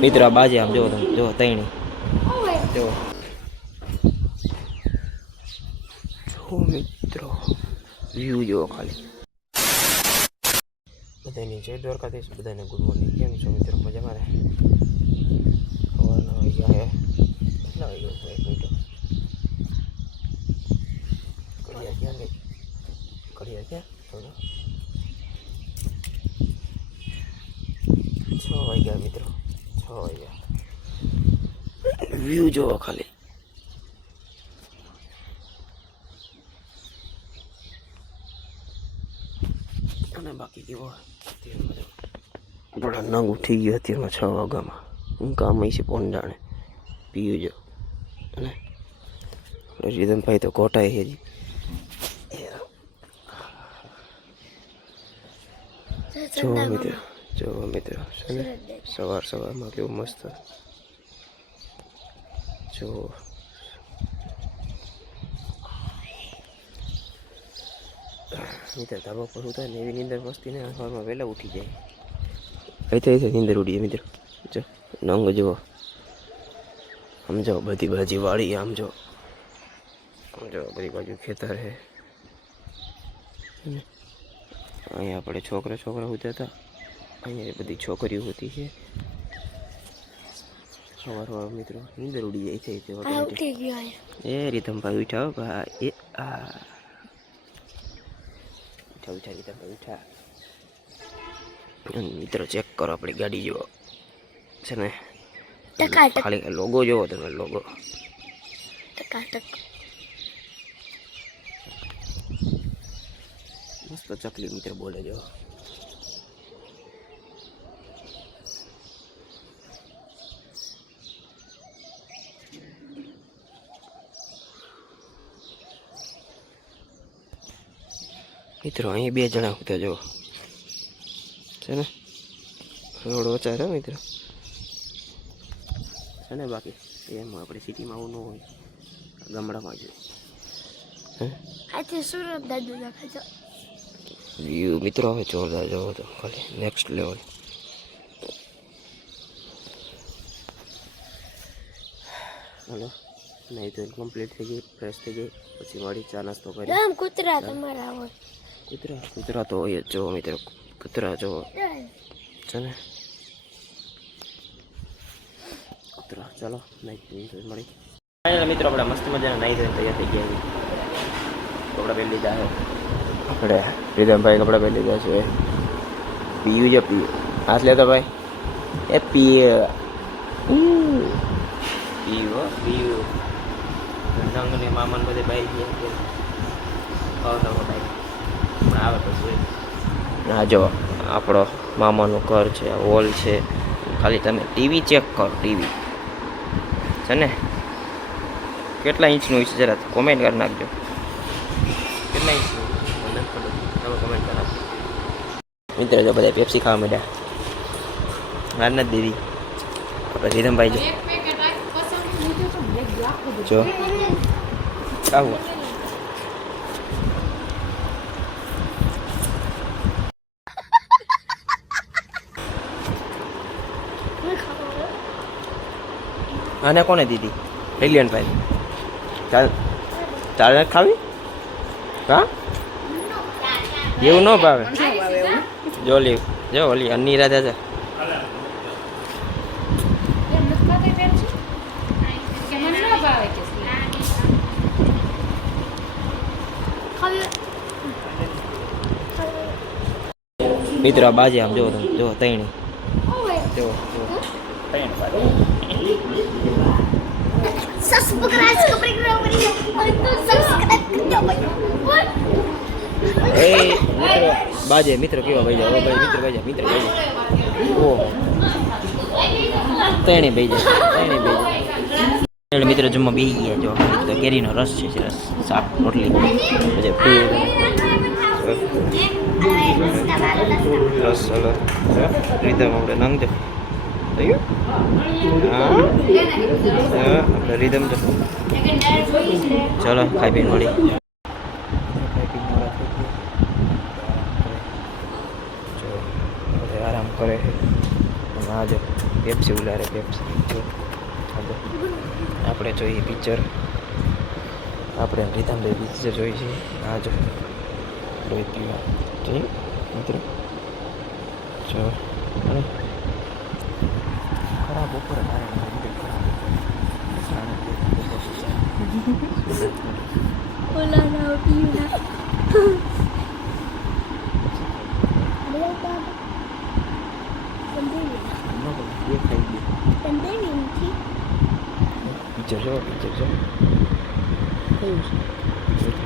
મિત્રો આ બાજે આમ જો તમે જો તૈણી જો મિત્રો વ્યૂ જો ખાલી બધાને જય દ્વારકાધીશ બધાને ગુડ મોર્નિંગ કેમ છો મિત્રો મજામાં ને સવારના વાગ્યા હે કેટલા વાગ્યા એક મિનિટ ઘડિયાળ ક્યાં 6 વાગ્યા મિત્રો 6 વાગ્યા વ્યૂ જોવો ખાલી અને બાકી કેવો બડા નંગ ઉઠી ગયો અત્યારમાં 6 વાગ્યામાં હું કામ છે કોણ જાણે પીયું જો અને રીધમભાઈ તો કોટાય છે હજી જો મિત્રો છે ને સવારમાં કેવું મસ્ત જો મિત્ર ધાબા પર ઉઠાય ને એવી નીંદર મસ્તી ને સવારમાં વહેલા ઉઠી જાય અહીંથી નીંદર ઉડી જાય મિત્રો જો નંગ જુઓ આમ જો બધી બાજી વાળી આમ જો બધી બાજુ ખેતર છે અહીંયા આપણે છોકરા હોતા હતા અહીંયા બધી છોકરીઓ હોતી છે સવાર મિત્રો નીંદર ઉડી જાય છે એ રીતમભાઈ ઉઠાવો ભાઈ એ ઉઠા રીતમભાઈ ઉઠા મિત્રો ચેક કરો આપણી ગાડી જુઓ છે ને ખાલી લોગો જોવો તમે લોગો મસ્ત ચકલી મિત્ર બોલે જો મિત્રો અહીં 2 જણા હતા જો છે ને રોડ વચારે મિત્રો છે ને બાકી એમ આપણે સિટીમાં આવું ન હોય ગામડામાં જ સુરત દાદુ દેખાય વ્યૂ મિત્રો હવે જોરદાર જોવો તો ખાલી નેક્સ્ટ લેવલ હલો નહીં તો કમ્પ્લીટ થઈ ગઈ ફ્રેશ થઈ ગઈ પછી વાળી ચા નાસ્તો કરી કૂતરા તમારા હોય કૂતરા તો હોય જ જોવો મિત્રો કૂતરા જોવો છે ને કૂતરા ચાલો નહીં મળી મિત્રો આપણે મસ્ત મજાના નાહી ધોઈને તૈયાર થઈ ગયા કપડા પહેરી લીધા છે આપણે રીધમભાઈ કપડા પહેરી લીધા છે પીયું છે પીયું હાથ લેતો ભાઈ એ પીયું રંગ ને મામાને બધે બાઈ ગયા આવે પછી હા જો આપણો મામાનું ઘર છે હોલ છે ખાલી તમે ટીવી ચેક કરો ટીવી છે ને કેટલા ઇંચનું છે જરા કોમેન્ટ કરી નાખજો કેટલા ઇંચનું કોમેન્ટ કરી નાખજો મિત્ર જો બધા પેપ્સી ખાવા માંડ્યા હાર નથી દીધી આપણે રીધમભાઈ જો આવું આને કોને દીધી બ્રિલિયન્ટ ભાઈ તારે ખાવી હા એવું ન ભાવે જો ઓલી અન્ની રાધા છે મિત્રો આ બાજે આમ જો તમે જો તૈણી જો બાજે મિત્રો કેવા ભાઈ જાય મિત્ર ભાઈ જાય ઓ તૈણી ભાઈ જાય મિત્રો જમવા બેસી ગયા જો તો કેરીનો રસ છે રસ શાક રોટલી પછી રસ હલો રીધમ આપણે નંગ થઈ ગયું હા આપણે રીધમ તો ચલો ખાઈ પીને મળી આરામ કરે આ જો પેપ્સી ઉલારે પેપ્સી જો આપણે જોઈએ પિક્ચર આપણે રીધામભાઈ પિક્ચર જોઈ છે આ જો લોહી પીવા ઠીક મિત્રો જો ખરાબ બપોરે મારે ખરાબ ઓલા ના પીના પિક્ચર જો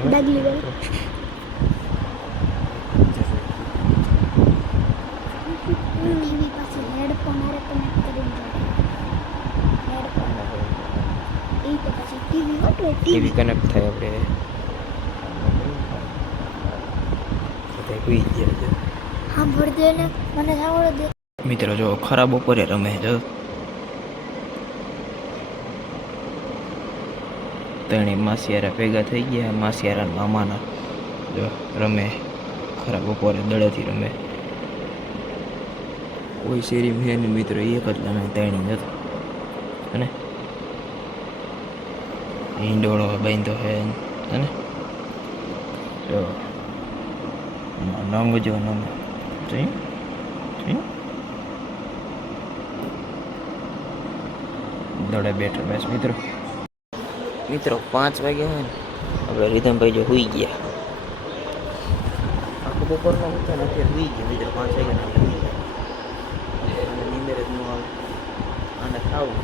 ડગલી વાળું ટીવી પાસે હેડફોન આરે કનેક્ટ કરીને હેડફોન એ તો પછી ટીવી હોટવે ટીવી કનેક્ટ થાય આપણે કોઈ ગયા સાંભળ દે ને મને સાંભળ દે મિત્રો જો ખરાબ બપોરે રમે જો ત્રણેય માસિયારા ભેગા થઈ ગયા માસિયારા મામાના જો રમે ખરાબ બપોરે દડેથી રમે કોઈ શેરી હે ને મિત્રો એક જ રમે ત્રણેય જતો અને ઈંડોળો બાંધો હે અને જો નંગ જો નંગ જોઈ દડે બેઠો બસ મિત્રો 5 વાગે હોય ને આપણે રીધમભાઈ જો હુઈ ગયા આખો બપોરનો હતો ને અત્યારે હુઈ ગયા મિત્રો 5 વાગે ને હુઈ ગયા અને નીંદર જ ન આવે આને ખાવું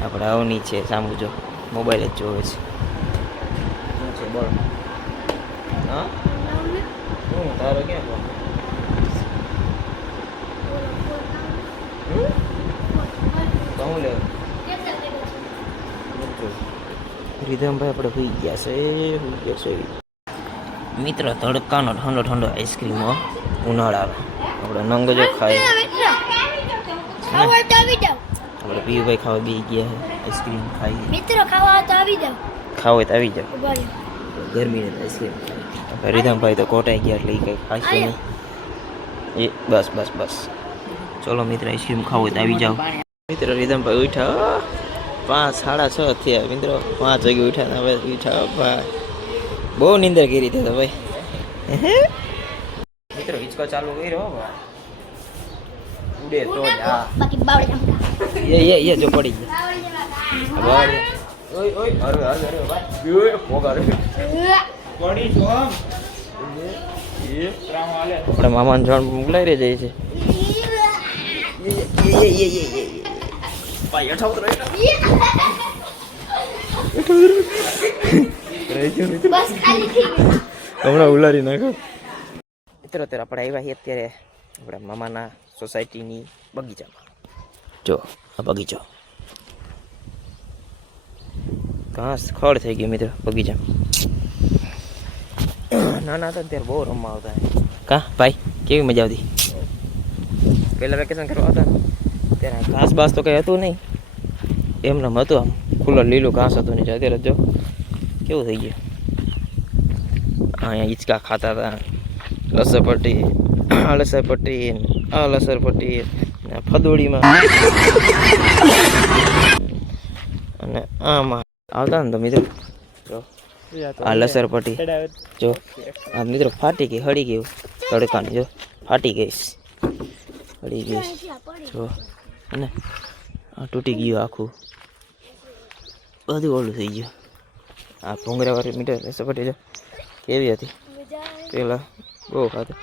આપણે આવની છે સામું જો મોબાઈલ જ જોવે છે શું છે બોલ હા હું તારો ક્યાં ફોન કહું લે રીધમભાઈ આપણે હોઈ ગયા છે મિત્રો તડકાનો ઠંડો ઠંડો આઈસ્ક્રીમ ઉનાળા આપણે નંગ જો ખાય આપણે પીયુભાઈ ખાવા બી ગયા આઈસ્ક્રીમ ખાઈ મિત્રો ખાવા તો આવી જાવ ખાવ હોય તો આવી જાવ ગરમીને આઈસ્ક્રીમ ખાઈ રીધમભાઈ તો કોટાઈ ગયા એટલે એ કંઈ ખાશે નહીં એ બસ ચલો મિત્ર આઈસ્ક્રીમ ખાવ હોય તો આવી જાઓ મિત્રો રીધમભાઈ ઉઠ્યા 5 6:30 થયા મિત્રો 5 વાગે ઉઠ્યા હવે ઉઠ્યા ભાઈ બહુ નીંદર કરી હતી તો ભાઈ મિત્રો હિંચકો ચાલુ કર્યો ઉડે તો હા બાકી બાવળે એ જો પડી ગયા બાવળે ઓય અરે ભાઈ ઓય પોગારે પડી જો એ રામ આલે આપણે મામાને જોણ મોકલાઈ રે જાય છે ભાઈ અઠાવ તો બસ ખાલી થઈ હમણાં ઉલારી નાખો મિત્રો અત્યારે આપણે આવ્યા છીએ અત્યારે આપણા મામાના સોસાયટીની બગીચામાં જો આ બગીચો ઘાસ ખડ થઈ ગયું મિત્રો બગીચામાં નાના હતા ત્યારે બહુ રમવા આવતા કા ભાઈ કેવી મજા આવતી પહેલાં વેકેશન કરવા આવતા ત્યારે ઘાસ બાસ તો કંઈ હતું નહીં એમનેમ હતું આમ ખુલ્લો લીલું ઘાસ હતું નહીં અત્યારે જો કેવું થઈ ગયું અહીંયા હિંચકા ખાતા હતા લસરપટ્ટી આ લસરપટ્ટી આ લસરપટ્ટી ફદોડીમાં અને આમાં આવતા ને તો મિત્રો જો આ લસરપટ્ટી જો આ મિત્રો ફાટી ગઈ હળી ગયું તડકાની જો ફાટી ગઈશ હળી ગઈશ જો અને આ તૂટી ગયું આખું બધું ઓલું થઈ ગયું આ ભૂંગરાવાળી મીટર લસરપટ્ટી જો કેવી હતી પેલા બહુ ખાતું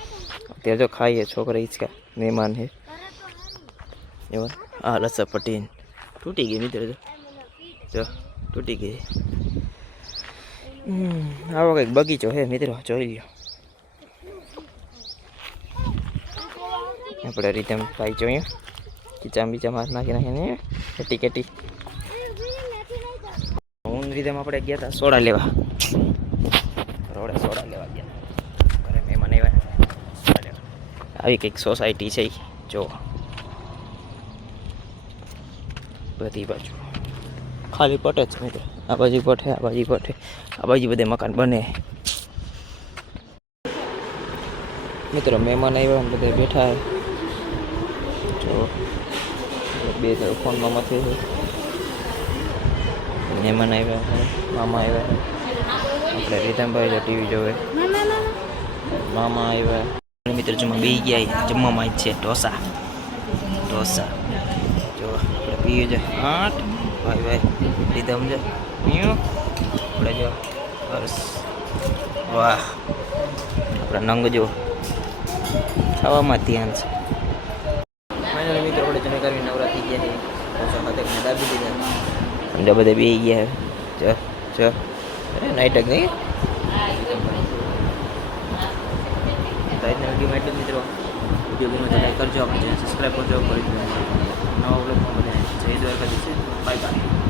અત્યારે જો ખાઈએ છોકરા હિંચકા મહેમાન છે એવા આ લસરપટ્ટી તૂટી ગઈ મિત્રો જો તૂટી ગઈ આવો કંઈક બગીચો હે મિત્રો જોઈ લ્યો આપણે રીધમ ભાઈ જોઈએ ખીચામ બીચામ હાથ નાખી નાખીને કેટી હું રીધમ આપણે ગયા હતા સોડા લેવા રોડે સોડા લેવા ગયા ઘરે મહેમાન આવ્યા આવી કંઈક સોસાયટી છે જો બધી બાજુ ખાલી પટે જ મિત્રો આ બાજુ પઠે આ બાજુ પઠે આ બાજુ બધે મકાન બને મિત્રો મહેમાન આવ્યા ને બધા બેઠા છે જો બે ફોનમાં મથે છે મહેમાન આવ્યા છે મામા આવ્યા છે આપણે રીતમભાઈ તો ટીવી જોવે મામા આવ્યા મિત્રો જમવા બે ગયા જમવામાં જ છે ઢોસા જો આપણે પીએ છે આઠ ભાઈ રીધમ છે પીયું આપણે જો બસ વાહ આપણા નંગ જો ખાવામાં ધ્યાન છે ફાઇનલી મિત્રો આપણે જમે કરી નવરા થઈ ગયા છે ઓછા ખાતે દાબી દીધા અંદર બધા બે ગયા છે નાઇટક નહીં વિડીયોમાં એટલું જ મિત્રો વિડીયો ગમે તો લાઈક કરજો આપણે ચેનલ સબસ્ક્રાઈબ કરજો ફરી નવા બ્લોગમાં બધા જય દ્વારકાધીશ બાય બાય